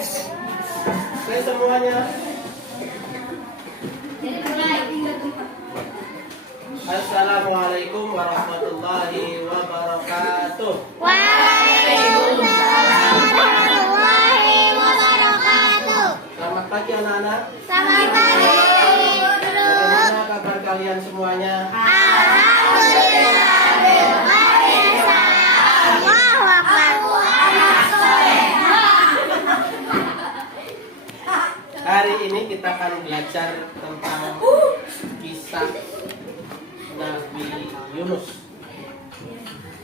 Oke semuanya. Assalamualaikum warahmatullahi wabarakatuh. Waalaikumsalam warahmatullahi wabarakatuh. Selamat pagi anak-anak. Selamat pagi, guru. Bagaimana kabar kalian semuanya? Alhamdulillah, luar biasa. Allahu Akbar. Hari ini kita akan belajar tentang kisah Nabi Yunus.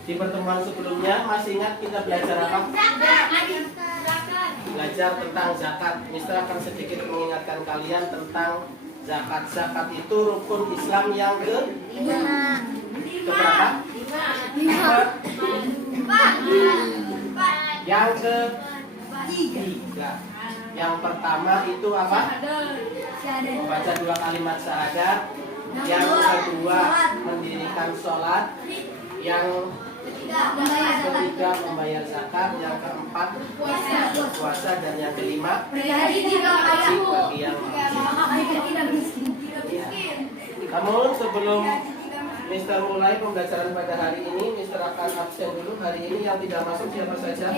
Di pertemuan sebelumnya masih ingat kita belajar apa? Belajar tentang zakat. Mister akan sedikit mengingatkan kalian tentang zakat. Zakat itu rukun Islam yang keberapa? Yang ketiga. Yang pertama itu apa? Membaca 2 kalimat syahadat. Yang kedua mendirikan sholat. Yang ketiga membayar zakat. Yang keempat puasa. Dan yang kelima bagi yang namun sebelum Mister mulai pembelajaran pada hari ini, Mister akan absen dulu. Hari ini yang tidak masuk siapa saja?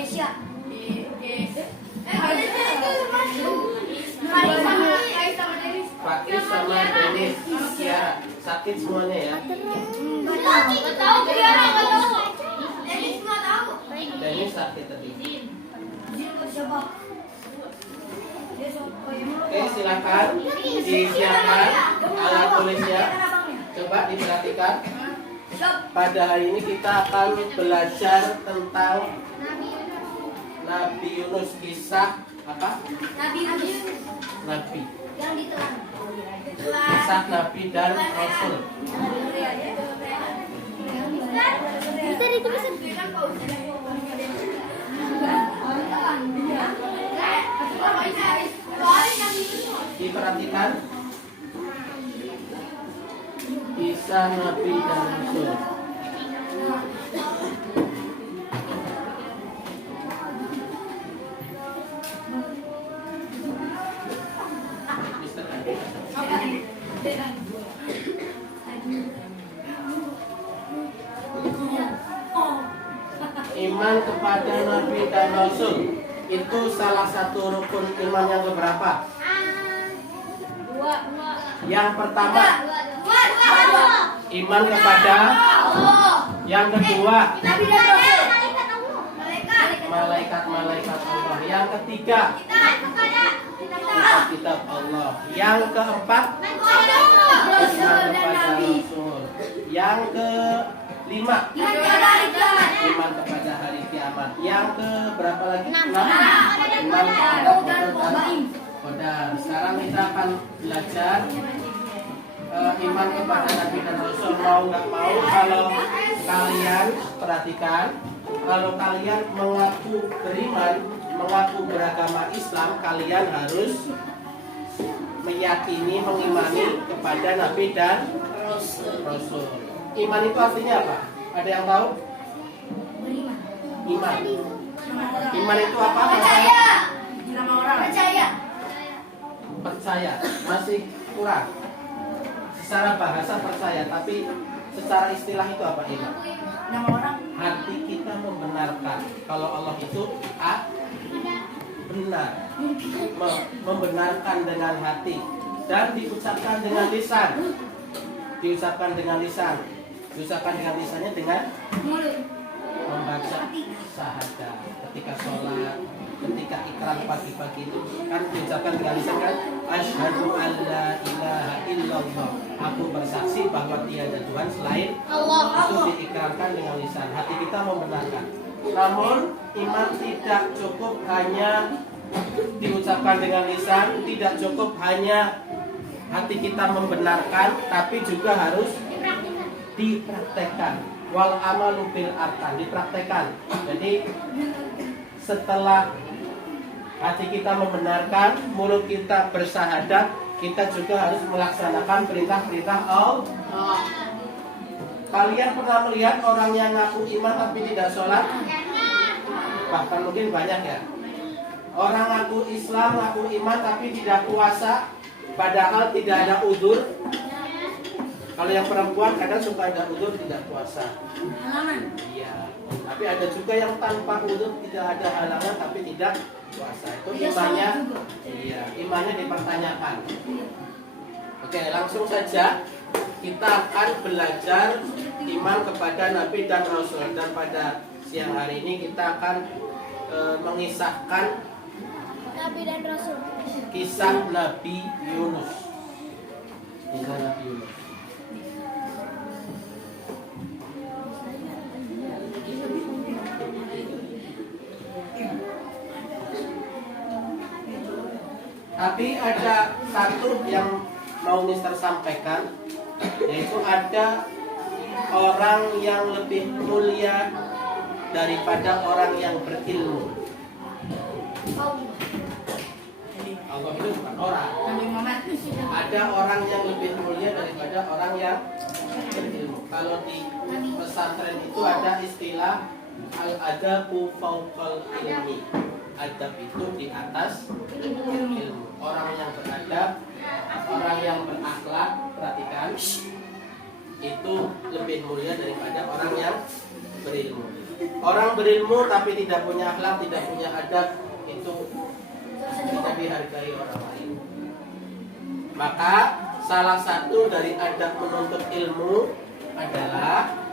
Fakir sama Denis. Ya, sakit semuanya ya. Denis sakit tadi. Oke, silakan disiapkan alat tulisnya. Coba diperhatikan. Pada hari ini kita akan belajar tentang Nabi Yunus, kisah apa? Nabi. Kisah Nabi dan Rasul. Bisa ditulis. Diperhatikan kisah Nabi dan Rasul. Iman kepada Nabi dan Rasul itu salah satu rukun iman yang keberapa? Yang pertama, iman kepada. Yang kedua, malaikat-malaikat Allah. Yang ketiga, kitab Allah. Yang keempat, iman kepada Rasul. Yang kelima, iman kepada hari kiamat. Yang ke berapa lagi? 6. Iman kepada Qadar. Sekarang kita akan belajar iman kepada Nabi dan Rasul. Mau nggak mau, kalau kalian perhatikan, kalau kalian mengaku beriman, mengaku beragama Islam, kalian harus meyakini, mengimani kepada Nabi dan Rasul. Iman itu artinya apa? Ada yang tahu? Iman. Iman itu apa? Percaya. Masih kurang. Secara bahasa percaya, tapi secara istilah itu apa iman? Hati kita membenarkan kalau Allah itu benar. Membenarkan dengan hati dan diucapkan dengan lisan. Diucapkan dengan lisannya dengan membaca syahadat ketika sholat, ketika ikrar pagi-pagi itu kan diucapkan dengan lisan kan, asyhadu alla ilaha illallah, aku bersaksi bahwa tiada Tuhan selain Allah. Itu diikrarkan dengan lisan, hati kita membenarkan. Namun iman tidak cukup hanya diucapkan dengan lisan, tidak cukup hanya hati kita membenarkan, tapi juga harus dipraktekkan. Wal amalu bil arkan, dipraktekkan. Jadi setelah hati kita membenarkan, mulut kita bersyahadat, kita juga harus melaksanakan perintah-perintah Allah. Kalian pernah melihat orang yang ngaku iman tapi tidak sholat? Bahkan mungkin banyak ya. Orang ngaku Islam, ngaku iman tapi tidak puasa, padahal tidak ada udzur. Kalau yang perempuan kadang suka ada udzur tidak puasa. Halaman. Iya. Tapi ada juga yang tanpa udzur, tidak ada halangan tapi tidak puasa. Itu imannya, iya, imannya dipertanyakan. Oke, langsung saja kita akan belajar iman kepada Nabi dan Rasul. Dan pada siang hari ini kita akan mengisahkan Nabi dan Rasul. kisah Nabi Yunus. Kisah Nabi Yunus. Tapi ada satu yang mau Mister sampaikan, yaitu ada orang yang lebih mulia daripada orang yang berilmu. Allah itu bukan orang. Ada orang yang lebih mulia daripada orang yang berilmu. Kalau di pesantren itu ada istilah al-adabu fauqal ilmi. Adab itu di atas ilmu. Orang yang beradab, orang yang berakhlak, perhatikan, itu lebih mulia daripada orang yang berilmu. Orang berilmu tapi tidak punya akhlak, tidak punya adab, itu tidak dihargai orang lain. Maka salah satu dari adab menuntut ilmu adalah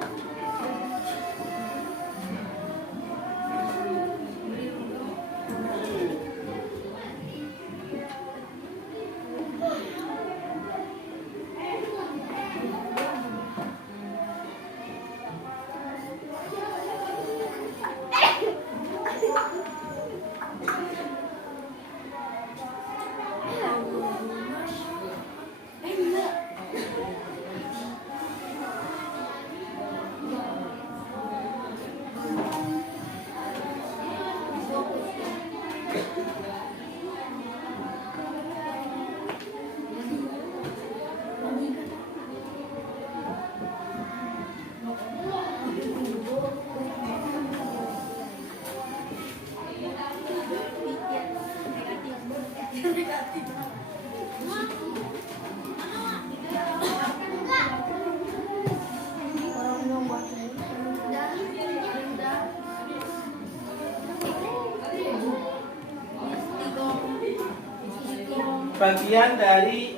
bagian dari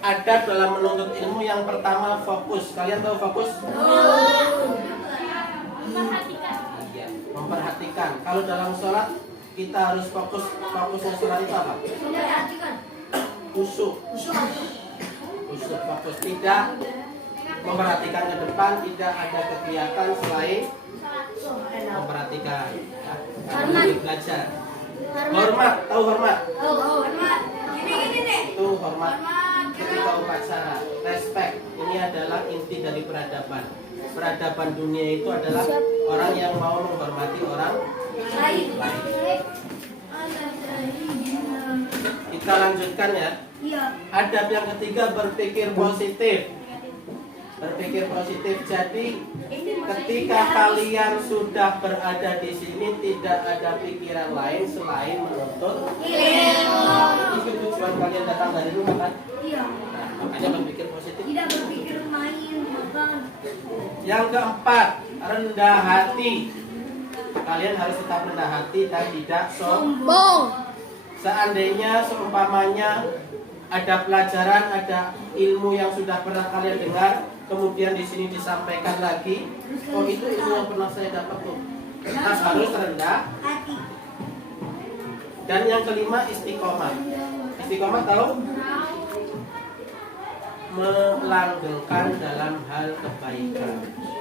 adab dalam menuntut ilmu yang pertama fokus. Kalian tahu fokus? Iya, memperhatikan. Kalau dalam sholat kita harus fokus. Fokusnya sholat itu apa? Khusyuk. Khusyuk, fokus. Tidak memperhatikan ke depan, tidak ada kegiatan selain memperhatikan. Ya. Belajar. Hormat, tahu hormat? Itu hormat ketika upacara, respect. Ini adalah inti dari peradaban. Peradaban dunia itu adalah orang yang mau menghormati orang lain. Kita lanjutkan ya. Adab yang ketiga, berpikir positif. Berpikir positif. Jadi ketika kalian sudah berada di sini tidak ada pikiran lain selain menuntut ilmu. Itu tujuan kalian datang dari rumah kan? Nah, makanya berpikir positif. Tidak berpikir main, makan. Yang keempat, rendah hati. Kalian harus tetap rendah hati dan tidak sombong. Seandainya seumpamanya ada pelajaran, ada ilmu yang sudah pernah kalian dengar, kemudian di sini disampaikan lagi, oh itu ilmu yang pernah saya dapat tuh. Harus rendah hati. Dan yang kelima, istiqomah. Istiqomah tahu? Melanggengkan dalam hal kebaikan,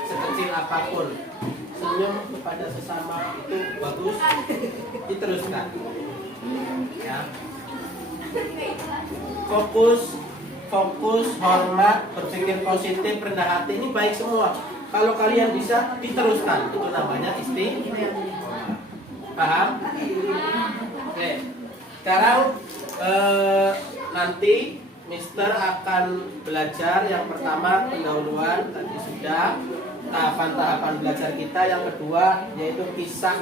sekecil apapun. Senyum kepada sesama itu bagus, diteruskan. Ya. Fokus, hormat, berpikir positif, rendah hati, ini baik semua. Kalau kalian bisa diteruskan, itu namanya istiqomah. Paham? Oke. Sekarang nanti Mister akan belajar yang pertama pendahuluan, tadi sudah tahapan-tahapan belajar kita. Yang kedua yaitu kisah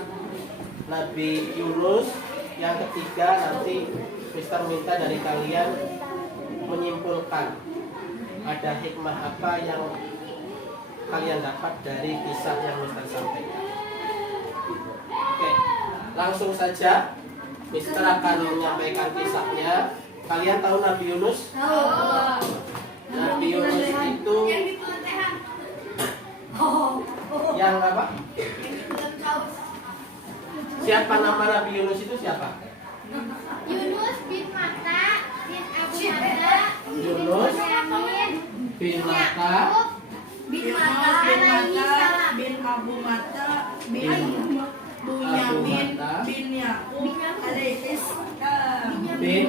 Nabi Yunus. yang ketiga nanti Mister minta dari kalian menyimpulkan ada hikmah apa yang kalian dapat dari kisah yang Mister sampaikan. Oke, langsung saja Mister akan menyampaikan kisahnya. Kalian tahu Nabi Yunus? Nabi Yunus itu yang apa? Siapa nama Nabi Yunus itu siapa? Yunus bin Matta bin Abu Matta Yunus bin Matta bin Matta bin Abu Matta bin Abu Bunyamin Matta bin Yakub alaihissalam. bin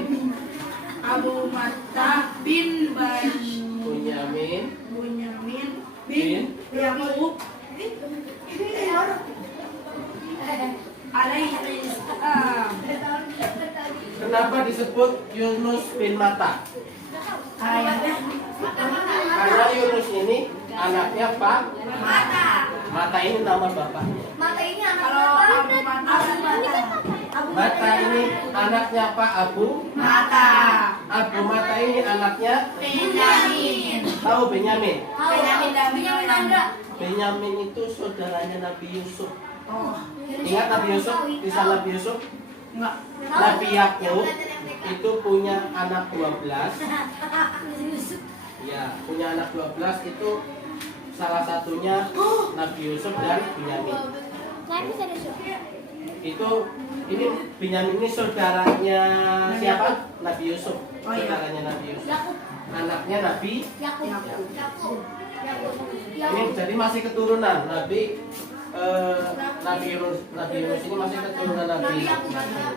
Abu Matta bin Bunyamin Bunyamin bin Yakub alaihissalam. Kenapa disebut Yunus bin Matta? Karena Yunus ini anaknya Pak Matta. Matta ini nama bapaknya. Matta ini anak Kalau Abu Matta Matta ini anaknya Pak Abu Matta Matta ini anaknya Benyamin. tahu Benyamin. Benyamin Andra. Benyamin itu saudaranya Nabi Yusuf. Oh, Ingat Nabi Yusuf? Kisah Nabi Yusuf? enggak. Nabi Yakub itu punya anak 12. Ya, punya anak 12 itu salah satunya Nabi Yusuf dan Benyamin. Itu ini Benyamin ini saudaranya siapa? Nabi Yusuf. Oh, iya. Saudaranya Nabi Yusuf. Yakub. Anaknya Nabi. Yakub. Ini jadi masih keturunan Nabi Yunus ini masih keturunan Nabi.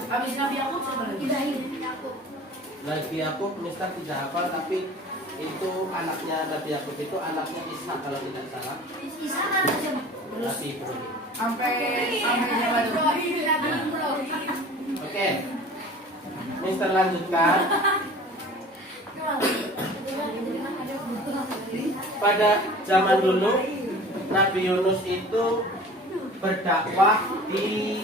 Habis Nabi Yakub siapa lagi? Nabi Yakub Mister tidak hafal, tapi itu anaknya Nabi Yakub itu anaknya Ishak kalau tidak salah. Isa anak siapa? Nabi Ibrahim. Sampai siapa tuh? Oke. Mister lanjutkan. Pada zaman dulu Nabi Yunus itu berdakwah di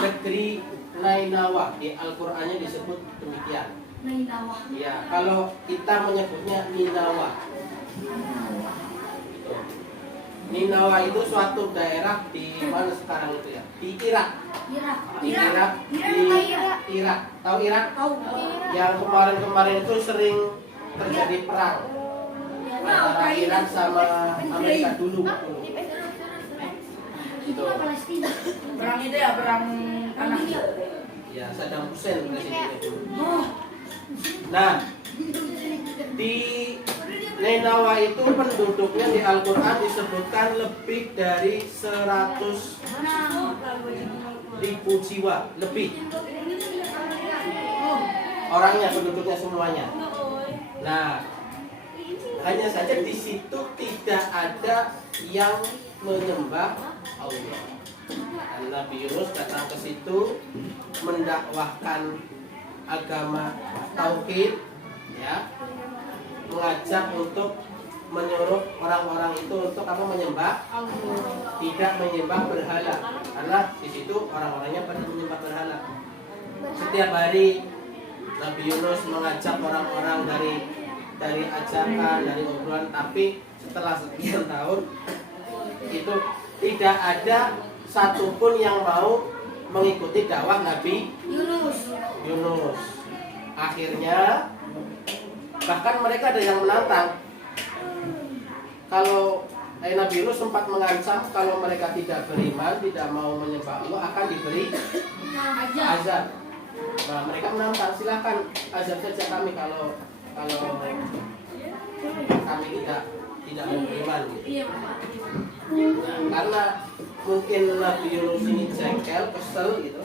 negeri Nainawa. Di Al-Qur'annya disebut demikian. Ya, kalau kita menyebutnya Ninawa. Ninawa itu suatu daerah di mana sekarang itu ya? Di Irak. Di Irak. Tahu Irak? Yang kemarin-kemarin itu sering terjadi perang antara Irak sama Amerika dulu. Itu. Perang itu ya, perang tanah. Ya, Saddam Hussein presidennya dulu. Nah, di Ninawa itu penduduknya di Al-Quran disebutkan lebih dari 100.000 jiwa lebih. Orangnya, penduduknya semuanya. Nah, hanya saja di situ tidak ada yang menyembah Allah. Dan Nabi Yunus datang ke situ mendakwahkan agama tauhid, ya, mengajak untuk menyuruh orang-orang itu untuk apa? Menyembah Allah, tidak menyembah berhala, karena di situ orang-orangnya pada menyembah berhala. Setiap hari Nabi Yunus mengajak orang-orang dari ajakan, dari obrolan, tapi setelah sekian tahun itu tidak ada satupun yang mau mengikuti dakwah Nabi Yunus. Akhirnya bahkan mereka ada yang menantang. Kalau Nabi Yunus sempat mengancam kalau mereka tidak beriman, tidak mau menyembah Allah akan diberi azab. Nah, mereka menantang, silakan azab saja kami kalau kami tidak mau beriman. Gitu. Nah, karena mungkin Nabi Yunus ini jengkel, kesel gitu.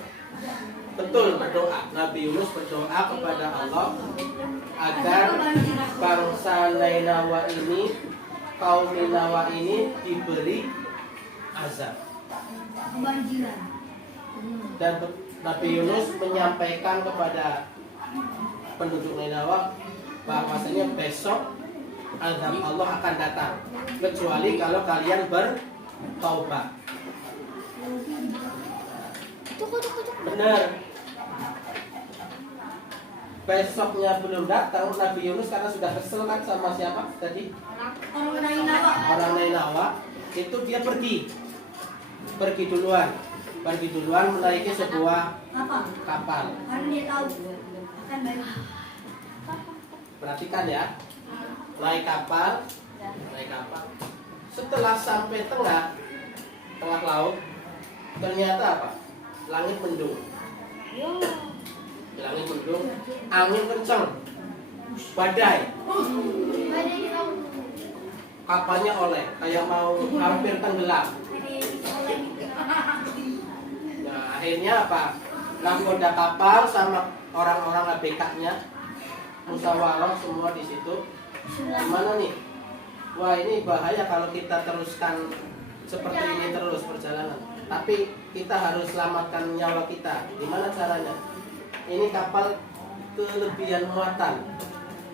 Betul berdoa. Nabi Yunus berdoa kepada Allah agar bangsa Nainawa ini, kaum Ninawa ini diberi azab. Dan Nabi Yunus menyampaikan kepada penduduk Nainawa bahwasanya besok azab Allah akan datang, kecuali kalau kalian bertaubat. Benar. besoknya belum datang Nabi Yunus karena sudah kesel kan sama siapa tadi? Orang Nainawa. Itu dia pergi duluan menaiki sebuah kapal. Karena dia tahu akan baik. Perhatikan ya, naik kapal. Setelah sampai tengah laut, ternyata apa? Langit mendung, angin kencang, badai. Kapalnya oleh, kayak mau hampir tenggelam. Nah, akhirnya apa? Nahkoda kapal sama orang-orang ABK-nya musyawarah semua di situ. Gimana nih? Wah, ini bahaya kalau kita teruskan seperti ini terus perjalanan. Tapi kita harus selamatkan nyawa kita. Gimana caranya? Ini kapal kelebihan muatan.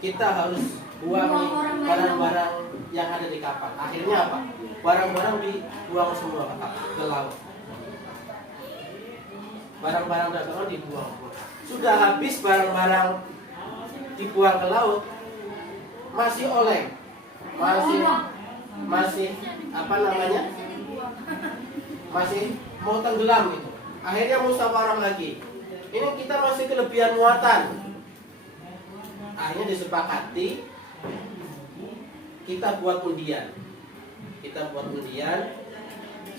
Kita harus buang nih barang-barang yang ada di kapal. Akhirnya apa? Barang-barang dibuang semua ke laut. Barang-barang dagangan dibuang. Sudah habis barang-barang dibuang ke laut, masih oleng, masih apa namanya? Masih mau tenggelam gitu. Akhirnya musyawarah lagi. Ini kita masih kelebihan muatan. Akhirnya disepakati kita buat undian.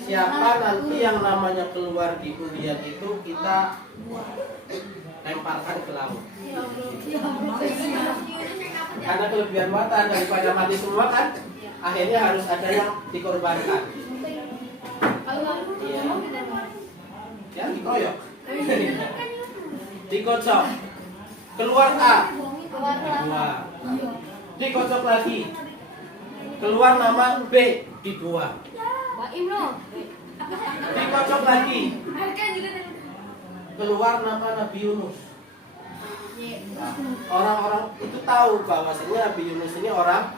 Siapa nanti yang namanya keluar di undian itu kita lemparkan ke laut. Karena kelebihan muatan daripada mati semua kan, akhirnya harus ada yang dikorbankan. Iya. Ya dikoyok, dikocok. Keluar A, dibuang. Dikocok lagi. Keluar nama B, dibuang. Dikocok lagi. Keluar nama Nabi Yunus. Nah, orang-orang itu tahu bahwasanya Nabi Yunus ini orang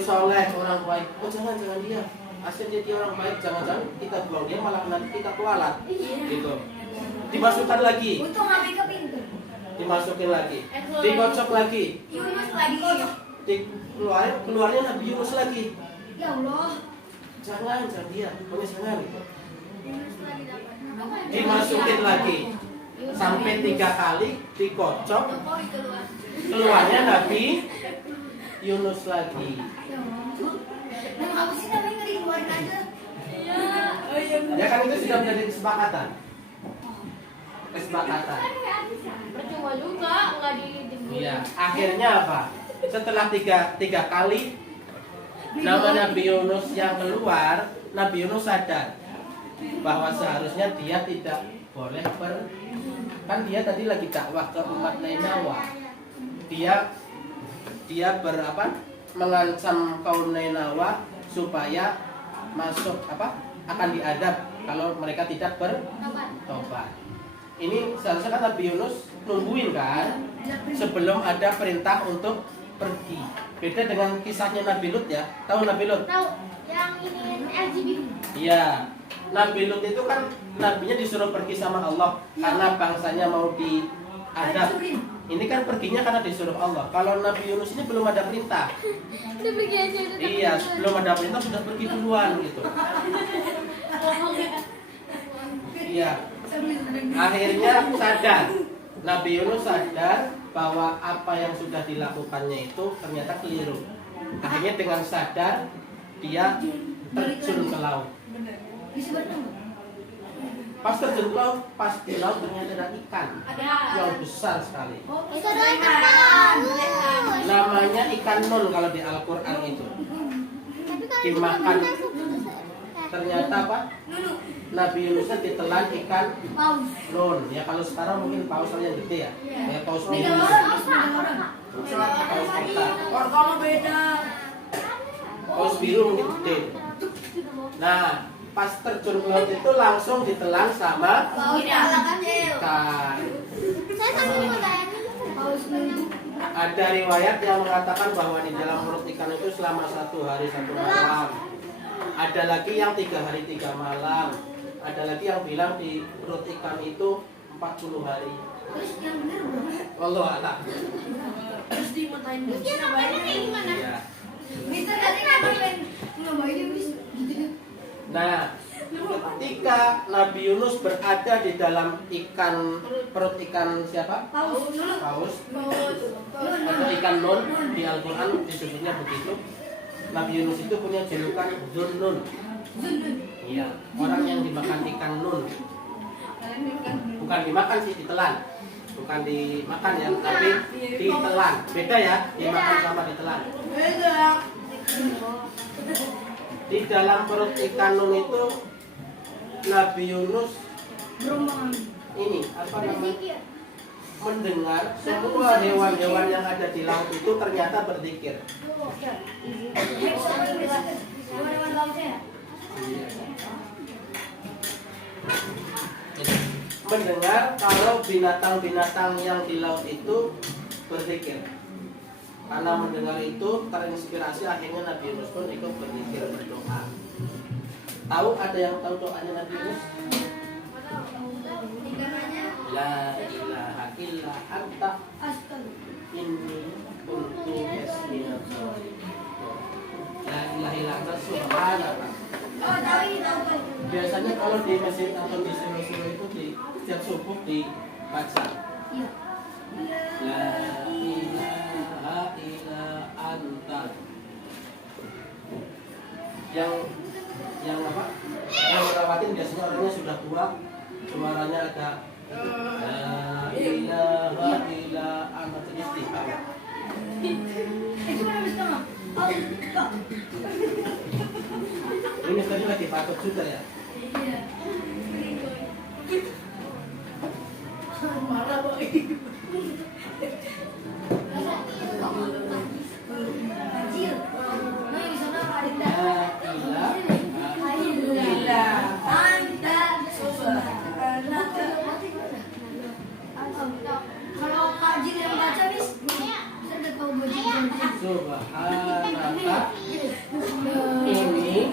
soleh, orang baik. Oh jangan dia. Asal dia orang baik, jangan kita buang dia malah nanti kita kualat. Gitu. Dimasukkan lagi. Dimasukin lagi. Dikocok lagi. Keluarnya Nabi Yunus lagi. Ya Allah. Jangan dia. Pokoknya jangan. Dimasukin lagi. Sampai 3 kali dikocok. Keluarnya Nabi Yunus lagi. Apa sih namanya nggak dikeluarin aja? Ya kan itu sudah menjadi kesepakatan. Percuma juga nggak Iya. Akhirnya apa? Setelah tiga kali nama Nabi Yunus yang keluar, Nabi Yunus sadar bahwa seharusnya dia tidak boleh kan dia tadi lagi dakwah ke umat Nainawa. Dia mengancam kaum Nainawa supaya masuk akan diadab kalau mereka tidak bertobat. Ini seharusnya kan Nabi Yunus nungguin kan sebelum ada perintah untuk pergi. Beda dengan kisahnya Nabi Lut ya. Tahu Nabi Lut? Tahu yang ini LGBT. Iya. Nabi Lut itu kan nabinya disuruh pergi sama Allah karena bangsanya mau diadab. Ini kan perginya karena disuruh Allah. Kalau Nabi Yunus ini belum ada perintah. Udah pergi aja. Iya, belum ada perintah sudah pergi duluan gitu. Iya. Akhirnya sadar. Nabi Yunus sadar bahwa apa yang sudah dilakukannya itu ternyata keliru. Akhirnya dengan sadar dia terjun ke laut. Pas terjun ke laut, pas di laut ternyata ada ikan yang besar sekali. Itu adalah ikan. Namanya ikan nun kalau di Al-Quran itu. Dimakan. Ternyata apa? Nabi Yunusnya ditelan ikan nun. Ya kalau sekarang mungkin paus yang gede ya. Kayak paus biru. Paus kita. Kalau beda. Paus biru mungkin gede. Nah, pas terjun ke laut itu langsung ditelan sama ikan. Ada riwayat yang mengatakan bahwa di dalam perut ikan itu selama 1 hari 1 malam. Ada lagi yang 3 hari 3 malam. Ada lagi yang bilang di perut ikan itu 40 hari. Terus yang bener berapa? Allah alam. Terus dimatain Terus dia ngapainnya kayak gimana? Ya. Mister katanya ngapain? Ngapain ya, Mis? Gitu. Nah, ketika Nabi Yunus berada di dalam perut ikan siapa? Paus dulu. Paus Paus. atau ikan nun di Al-Quran disebutnya begitu. Nabi Yunus itu punya julukan Zunnun. Iya, orang yang dimakan ikan nun. Bukan dimakan sih, ditelan. Bukan dimakan ya, tapi ditelan. Beda ya, dimakan sama ditelan. beda. Di dalam perut ikan nun itu Nabi Yunus Berombongan. ini apa namanya? Mendengar semua hewan-hewan yang ada di laut itu ternyata berzikir. Hewan-hewan lautnya. Mendengar kalau binatang-binatang yang di laut itu berzikir. Karena mendengar itu terinspirasi, akhirnya Nabi Yunus pun ikut berzikir, berdoa. Tahu ada yang tahu doanya Nabi Yunus? La ilaha illa anta Astaga. inni kuntu minaz zalimin. La ilaha illa anta subhanaka. Oh, tahu ini tahu. Biasanya kalau di masjid atau di surau itu di setiap subuh dibaca. Iya. La ilaha illa anta. Yang apa? Yang merawatin biasanya orangnya sudah tua, suaranya ada la ilaha illa anta istighfar. Gimana Mis Tama? Oh, kok. Ini tadi lagi patut juga ya. Iya. Malah boy. Kecil. Nah, di sana ada. La ilaha Gila. Anta subhanaka. Kalau kajil yang baca, Mis, saya udah tahu bacaan. subhanaka ini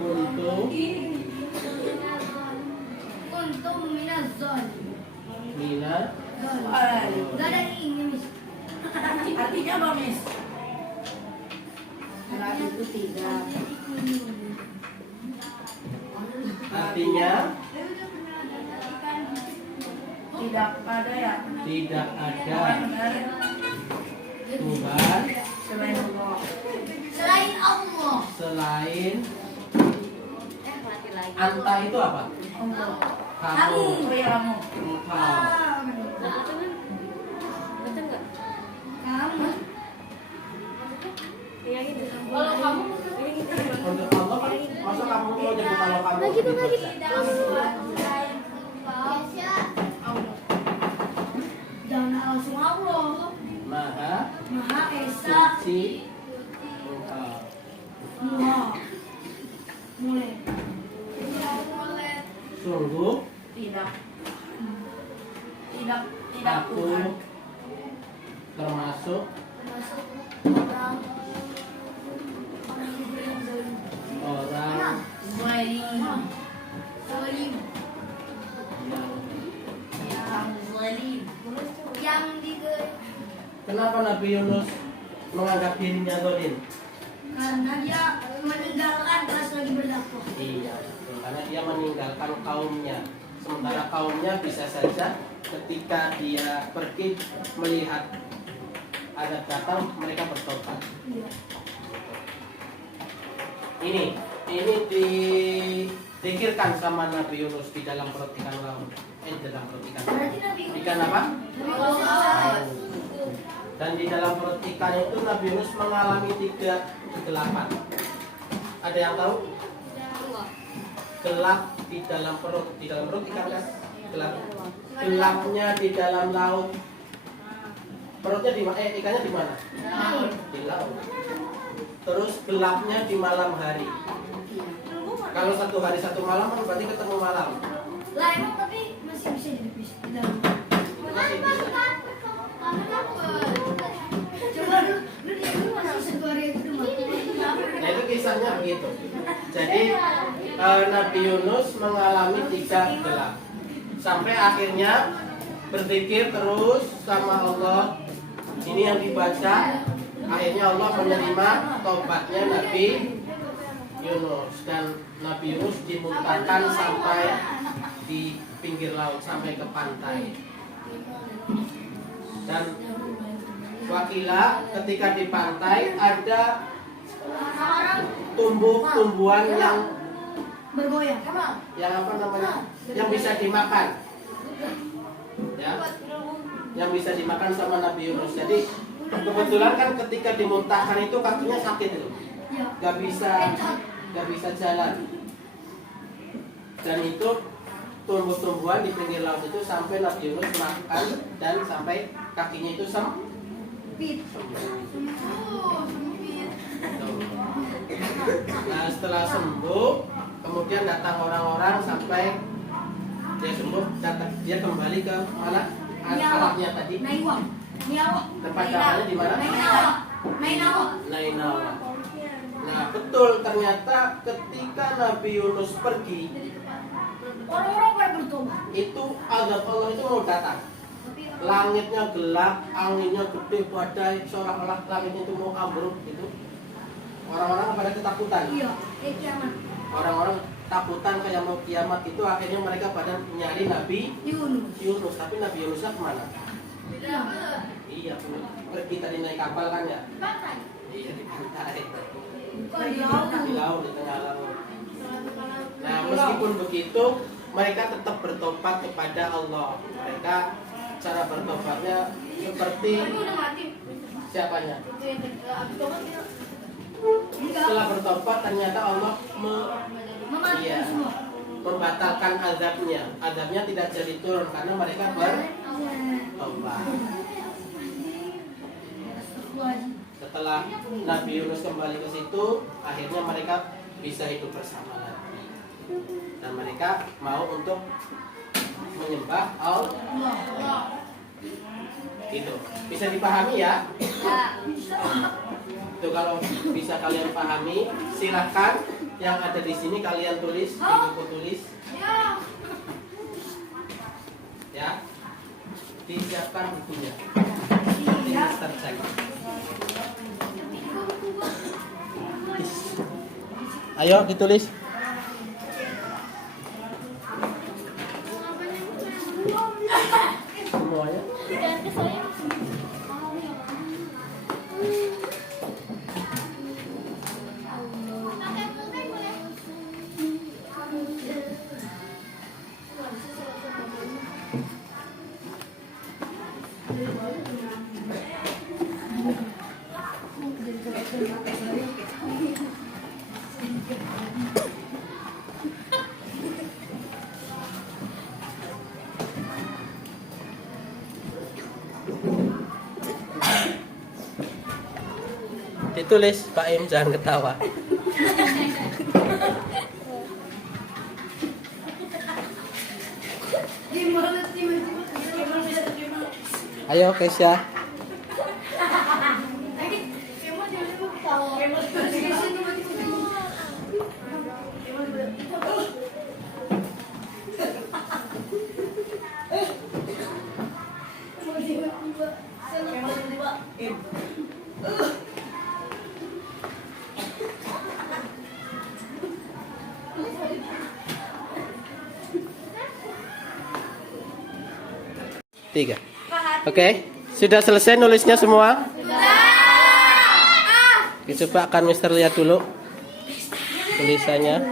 untuk Untuk minaz zalim. mina Gak ada ini, Mis. Artinya apa, Miss? Salat itu tidak. artinya Tidak ada ya. tidak ada Tuhan Tuhan selain Allah. Selain Allah. selain Mati lagi. anta itu apa? Allah. Kamu, Oh ya kamu. engkau. Nah, itu kan betul nggak? Kamu. Yang itu. Kalau kamu yang itu. Untuk Allah kan, masa kamu mau nyebut kalau kamu Nah, gitu gitu lagi. saja? Jangan langsung Allah. Maha Maha Esa. suci engkau. Allah. Mulai. Sungguh Tidak. Tidak aku Tuhan. termasuk Termasuk orang yang zalim. orang Zalim. Zalim. Yang zalim. Yang digelar. Kenapa Nabi Yunus menganggap dirinya zalim? Karena dia meninggalkan pas lagi berdakwah. Iya, betul. Karena dia meninggalkan kaumnya. Sementara kaumnya bisa saja ketika dia pergi melihat ada datang, mereka bertobat. Iya. Ini dipikirkan sama Nabi Yunus di dalam perut ikan laut. Di dalam perut ikan. Berarti Nabi Ikan apa? Allah. Dan di dalam perut ikan itu Nabi Yunus mengalami 3 kegelapan. Ada yang tahu? Gelap di dalam perut ikan kan? Gelap. Gelapnya di dalam laut. Perutnya di mana? Ikannya di mana? Di laut. Terus gelapnya di malam hari. Kalau 1 hari 1 malam kan berarti ketemu malam. Lah emang tapi masih bisa dipis di dalam. Masih bisa. Coba lu di masih 1 hari itu mati. Nah itu kisahnya begitu. Jadi Nabi Yunus mengalami 3 gelap sampai akhirnya berzikir terus sama Allah. Ini yang dibaca, akhirnya Allah menerima tobatnya Nabi Yunus, dan Nabi Yunus dimuntahkan sampai di pinggir laut, sampai ke pantai. Dan wakila ketika di pantai ada tumbuhan yang Bergoyang. apa namanya, yang bisa dimakan, ya, yang bisa dimakan sama Nabi Yunus. Jadi kebetulan kan ketika dimuntahkan itu kakinya sakit itu, nggak bisa jalan. Dan itu tumbuh-tumbuhan di pinggir laut itu sampai Nabi Yunus makan dan sampai kakinya itu Pit. Nah, setelah sembuh, kemudian datang orang-orang sampai dia sembuh, dia kembali ke mana? Alatnya tadi. Naiwa. Tempat dapurnya di mana? Nainawa. Nah, betul, ternyata ketika Nabi Yunus pergi, Orang-orang pada bertobat. itu azab Allah itu mau datang. Langitnya gelap, anginnya gede, badai, seolah-olah langitnya itu mau ambruk gitu. Orang-orang pada ketakutan. Iya, kiamat. Orang-orang takutan kayak mau kiamat itu, akhirnya mereka pada nyari Nabi Yunus. Tapi Nabi Yunusnya kemana? Iya, pergi tadi naik kapal kan ya? Iya, di pantai. Di laut, di tengah laut. Nah, meskipun begitu, mereka tetap bertobat kepada Allah. Mereka cara bertobatnya seperti siapanya? Setelah bertobat ternyata Allah membatalkan azabnya. Azabnya tidak jadi turun karena mereka bertobat. Setelah Nabi Yunus kembali ke situ, akhirnya mereka bisa hidup bersama lagi. Dan mereka mau untuk menyembah Allah. Gitu. Bisa dipahami ya? Itu kalau bisa kalian pahami, silahkan yang ada di sini kalian tulis di buku tulis. Ya. Disiapkan bukunya. Nanti Mister cek. Ayo ditulis. Semuanya. Ditulis, Pak Im, jangan ketawa. Ayo Kesya. Tiga. Oke, sudah selesai nulisnya semua? Oke, coba akan Mister lihat dulu tulisannya.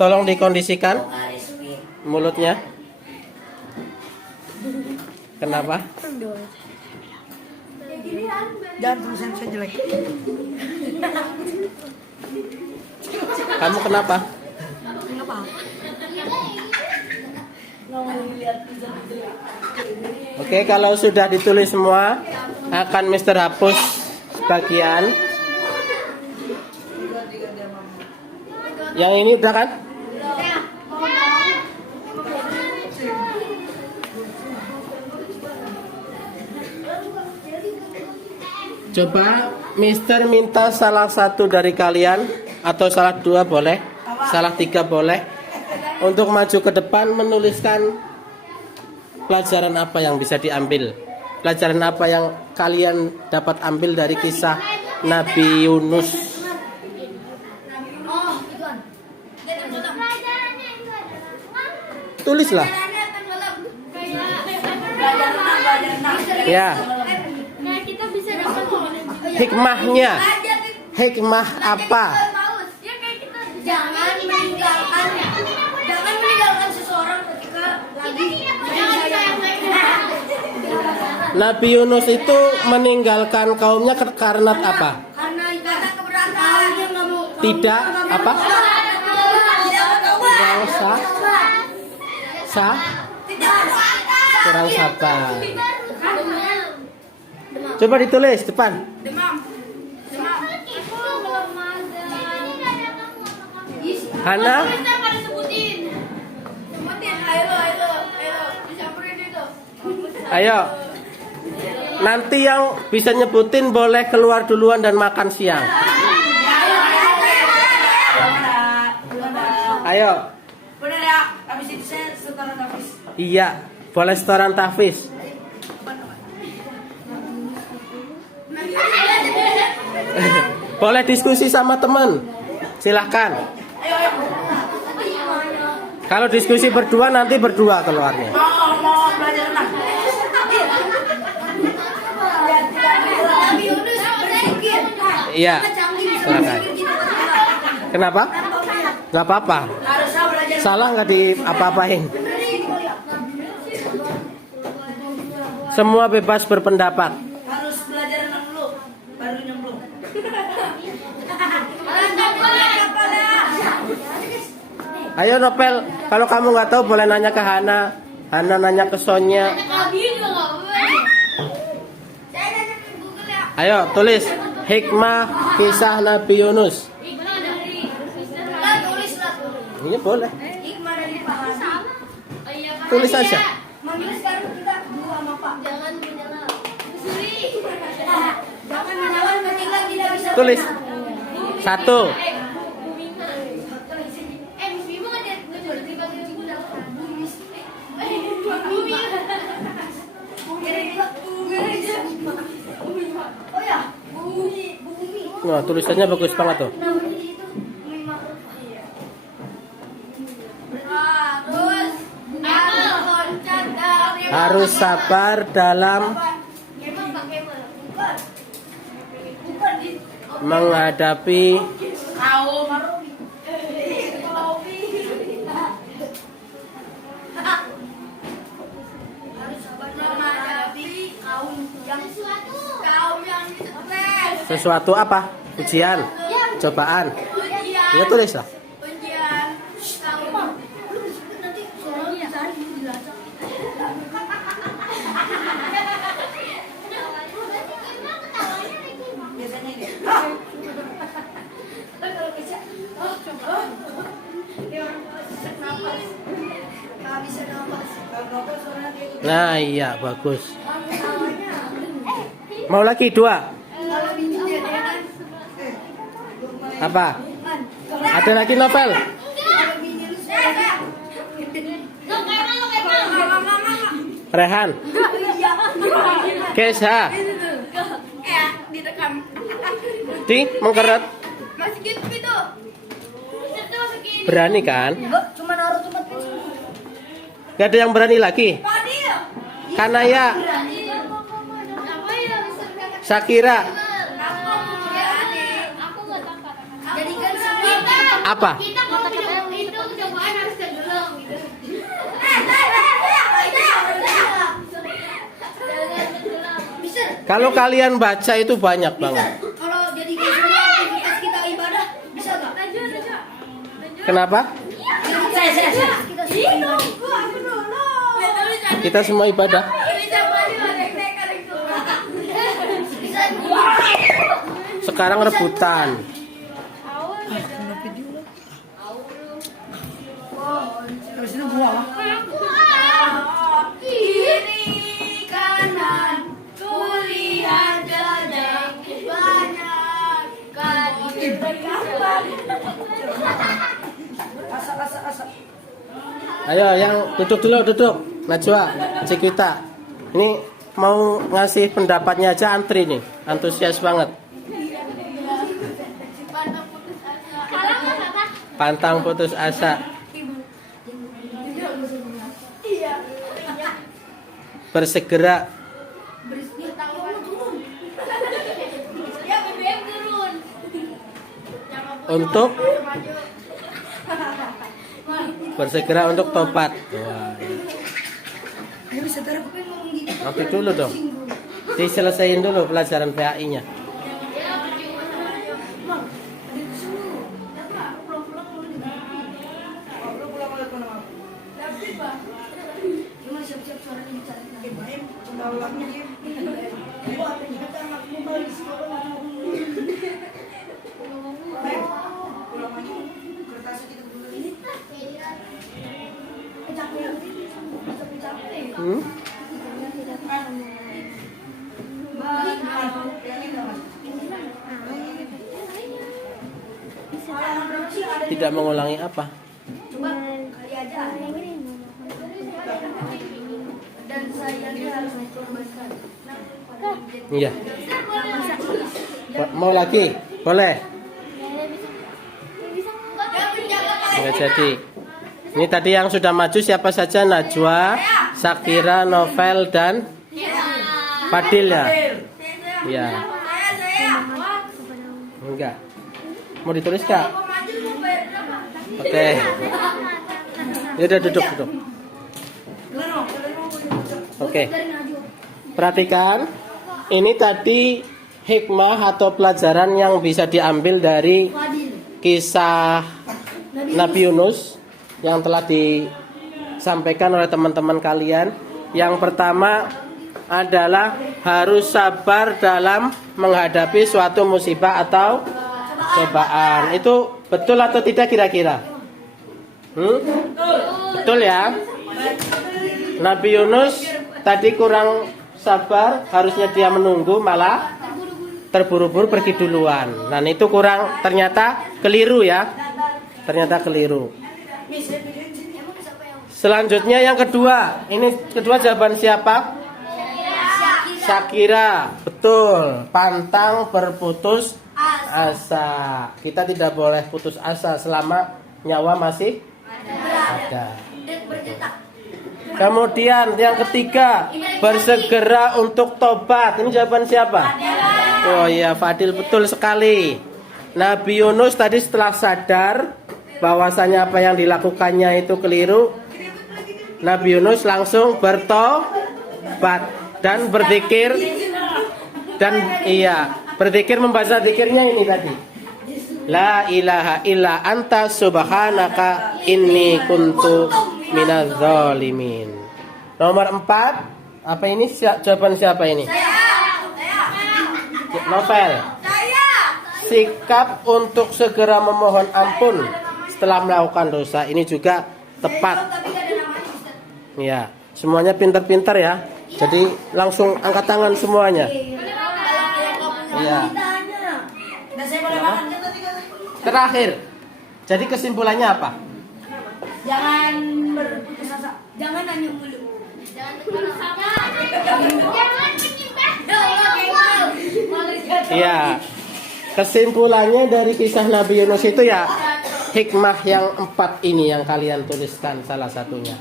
Tolong dikondisikan mulutnya. Kenapa? Jangan tulisan saya jelek. Kamu kenapa? Oke, kalau sudah ditulis semua, akan Mister hapus sebagian. Yang ini udah kan? Coba Mister minta salah satu dari kalian atau salah dua boleh, salah tiga boleh, untuk maju ke depan menuliskan pelajaran apa yang bisa diambil, pelajaran apa yang kalian dapat ambil dari kisah Nabi Yunus. Oh, ituan. Pelajarannya itu adalah Tulislah. Pelajarannya akan malam. Belajar renang. Ya, Nah, kita bisa dapat hikmahnya. Hikmah apa? ya kayak kita Jangan meninggalkan seseorang ketika lagi Nabi Yunus itu meninggalkan kaumnya karena apa? karena keberatan. Tidak apa? Kurang kurang sabar. Coba ditulis depan. Hana, ayo. Nanti yang bisa nyebutin boleh keluar duluan dan makan siang. Ayo. Bener ya, habis itu saya setoran habis. Iya, boleh setoran tahfiz. Boleh diskusi sama teman. Silahkan. Kalau diskusi berdua nanti berdua keluarnya. Mau belajar renang. Nabi Yunus berpikir. Iya. Silakan. Kenapa? Gak apa-apa. Harusnya belajar. Salah nggak diapa-apain. Semua bebas berpendapat. Harus belajar renang dulu, baru nyemplung. Ayo Nopel, kalau kamu nggak tahu boleh nanya ke Hana. Hana nanya ke Sonya. Ayo tulis hikmah kisah Nabi Yunus. Ini boleh. Hikmah dari Pak Hadi. Tulis aja. Manggil sekarang kita dua sama Pak. Jangan menyerah. Jangan menyalahkan ketika tidak bisa. Tulis. Satu. Oh ya, bumi. Nah, tulisannya bagus banget tuh. Nah, bumi itu bumi makhluk. Iya. Terus loncat dari Harus sabar dalam bukan di menghadapi Kaum. harus sabar menghadapi kaum yang stres. sesuatu apa? Ujian, cobaan. Ya tulis lah. Ujian kaum. Nanti soalnya cari penjelasan. Biasanya gitu. Nggak bisa nafas. Nah iya bagus. Mau lagi dua? Kalau biji dia kan. Apa? Ada lagi novel? Kalau biji lu Rehan, Kesha, ditekan. di mengkeret. Masih gitu. Berani kan? Enggak, cuma naruh tempat pintu. Gak ada yang berani lagi. Fadil. Kanaya, Shakira, Jadi kan semua apa? Kita kalau itu cobaan harus tenggelam gitu. bisa. Kalau kalian baca itu banyak banget. Kalau jadi kayak semua aktivitas kita ibadah bisa nggak? Kenapa? Kita semua Kita semua ibadah. Sekarang rebutan. Habis itu buang. Kiri kanan kulihat jejak Asa. Ayo, yang duduk dulu, duduk. Najwa, Cikita. Ini mau ngasih pendapatnya aja antri nih. Antusias banget. Pantang putus asa. Bersegera Ya BBM turun. untuk tobat. Wah. Ini bisa taruh apa yang ngomong gitu. Nanti dulu dong. Diselesain dulu pelajaran PAI-nya. Gimana siap-siap suaranya dicari. Tidak mengulangi apa? Coba kali aja. Dan sayangnya harus dikorbankan. Iya. Mau lagi? Boleh. Nggak jadi. Ini tadi yang sudah maju siapa saja? Najwa, Sakira, Novel, dan Fadil ya? Iya. Enggak. Mau ditulis nggak? Oke. Ya udah duduk. Oke. Perhatikan. Ini tadi hikmah atau pelajaran yang bisa diambil dari kisah Nabi Yunus yang telah disampaikan oleh teman-teman kalian. Yang pertama adalah harus sabar dalam menghadapi suatu musibah atau cobaan. Itu betul atau tidak kira-kira? Betul ya? Nabi Yunus tadi kurang sabar, harusnya dia menunggu, malah terburu-buru pergi duluan. Dan itu kurang, ternyata keliru ya. Ternyata keliru. Selanjutnya yang kedua. Ini kedua jawaban siapa? Sakira. Betul. Pantang berputus asa. Kita tidak boleh putus asa selama nyawa masih ada. Kemudian yang ketiga, bersegera untuk tobat. Ini jawaban siapa? Oh iya, Fadil, betul sekali. Nabi Yunus tadi setelah sadar bahwasanya apa yang dilakukannya itu keliru, Nabi Yunus langsung bertobat dan berzikir. Dan berzikir, membaca zikirnya ini tadi. La ilaha illa anta subhanaka inni kuntu minaz zalimin. Nomor 4. Apa ini? Jawaban siapa ini? Novel. Sikap untuk segera memohon ampun setelah melakukan dosa. Ini juga tepat. Ya, semuanya pintar-pintar ya. Jadi langsung angkat tangan semuanya. Iya. Terakhir. Jadi kesimpulannya apa? Jangan berputus asa. Jangan nanya mulu. Jangan putus asa. Jangan menyimpan. Iya. Kesimpulannya dari kisah Nabi Yunus itu ya, hikmah yang 4 ini yang kalian tuliskan salah satunya.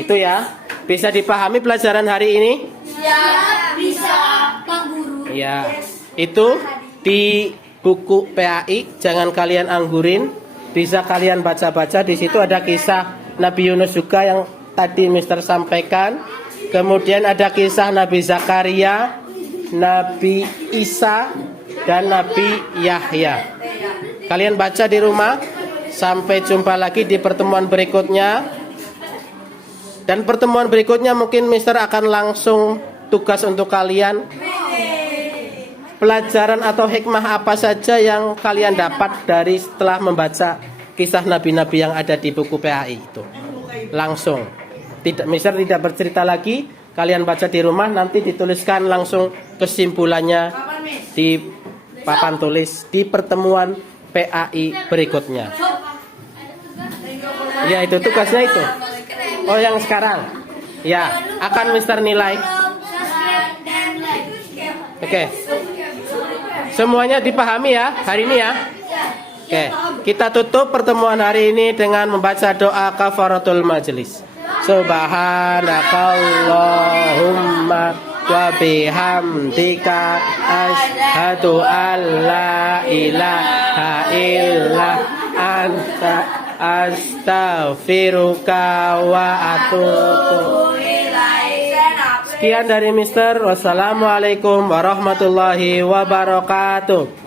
Itu ya. Bisa dipahami pelajaran hari ini? Ya, bisa, Pak Guru. Ya. Itu di buku PAI, jangan kalian anggurin. Bisa kalian baca-baca, di situ ada kisah Nabi Yunus juga yang tadi Mister sampaikan. Kemudian ada kisah Nabi Zakaria, Nabi Isa, dan Nabi Yahya. Kalian baca di rumah. Sampai jumpa lagi di pertemuan berikutnya. Dan pertemuan berikutnya mungkin Mister akan langsung tugas untuk kalian. Pelajaran atau hikmah apa saja yang kalian dapat dari setelah membaca kisah nabi-nabi yang ada di buku PAI itu. Langsung. Mister tidak bercerita lagi, kalian baca di rumah, nanti dituliskan langsung kesimpulannya di papan tulis di pertemuan PAI berikutnya. Ya, itu tugasnya itu. Oh, yang sekarang. Ya, akan Mister nilai. Subscribe dan like. Oke. Semuanya dipahami ya hari ini ya. Oke, kita tutup pertemuan hari ini dengan membaca doa kafaratul majelis. Subhanakallahumma wa bihamdika asyhadu an la ilaha illa anta astaghfiruka wa atubu. Sekian dari Mister. Wassalamualaikum warahmatullahi wabarakatuh.